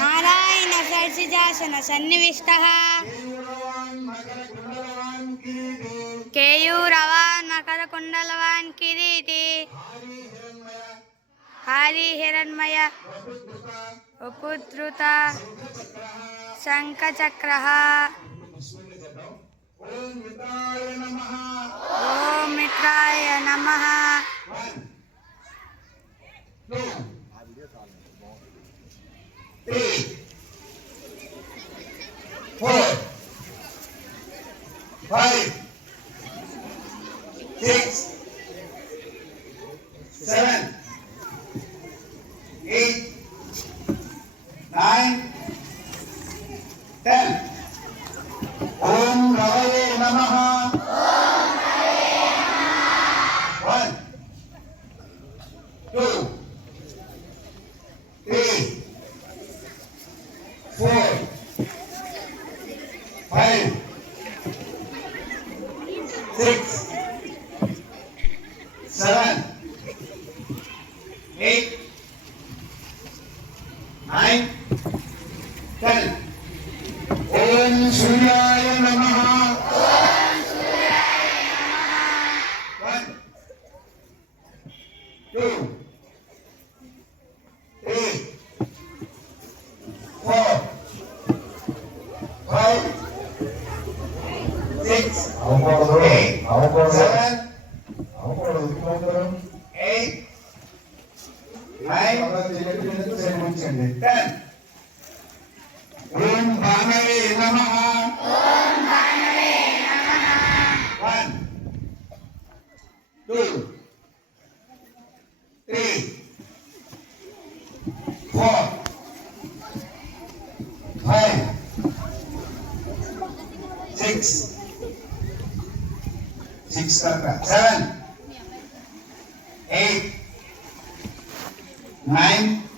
నారాయణ సరసిజాసన సన్నివిష్టః కేయూరవాన్ మకరకుండలవాన్ కిరీటి హారి హిరణ్మయ ఉపద్రుత శంఖచక్రః ఓం మిత్రాయ నమః. ఓం రవయే నమః. 1 2 3 4 5 6 7 8 9 10. ఓం సూర్యాయ నమః. 1 2 3 4 5 6 7 8 9 10. ఓం భానవే నమః. 1 2 3 4 5 6 7 8 9